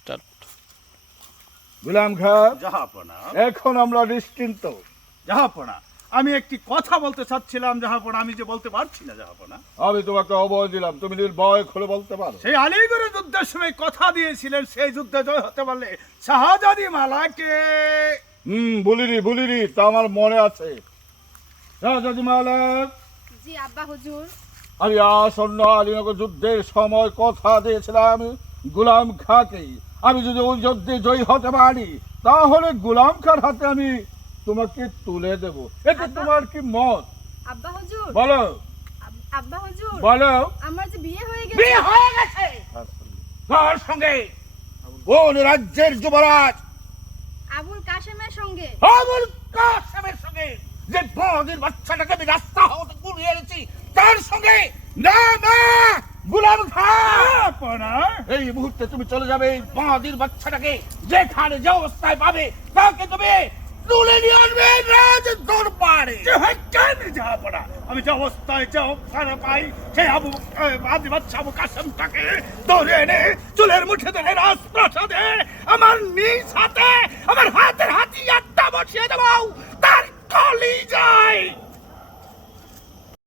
Start. গুলাম খা, জাহাপনা, এখন আমরা নিশ্চিন্ত। জাহাপনা, আমি একটি কথা বলতে চাচ্ছিলাম জাহাপনা, আমি যে বলতে পারছি না জাহাপনা। আমি তোমাকে অভয় দিলাম, তুমি নির্ভয় খুলে বলতে পারো। সেই আলিগড়ের যুদ্ধের সময় কথা দিয়েছিলেন সেই যুদ্ধে জয় হতে পারলে শাহজাদি মালাকে। বলিনি, তা আমার মনে আছে। শাহজাদি মালাক, জি আব্বা হুজুর। আমি আসন্ন আলীনগর যুদ্ধের সময় কথা দিয়েছিলাম গুলাম খাকে, আমি যদি ওই যুদ্ধে জয়ী হতে পারি তাহলে গুলাম খার হাতে আমি তোমাকে তুলে দেব। এতে তোমার কি মত? আব্বা হুজুর, বলো আব্বা হুজুর, বলো। আমার যে বিয়ে হয়ে গেছে। বিয়ে হয়ে গেছে কার সঙ্গে? কোন রাজ্যের যুবরাজ? আবুল কাশেমের সঙ্গে। আবুল কাসেমের সঙ্গে। যে বড়দের বাচ্চাটাকে আমি রাস্তা হতে কুড়িয়ে এনেছি তার সঙ্গে? না না, গুলাম খান, জাহাপনা, এই মুহূর্তে তুমি চলে যাবে। এই বাঁদির বাচ্চাটাকে যেখানে যে অবস্থায় পাবে তাকে তুমি তুলে নিয়ে আসবে রাজ দরবারে। কেন জাহাপনা? আমি যে অবস্থায় যে অবস্থানে পাই সেই আদি বাচ্চা আবু কাসেমটাকে ধরে এনে চুলের মুঠে ধরে রাজপ্রাসাদে আমার নিজ হাতে আমার হাতের হাতিয়ারটা বসিয়ে দেবো তার কলিজায়।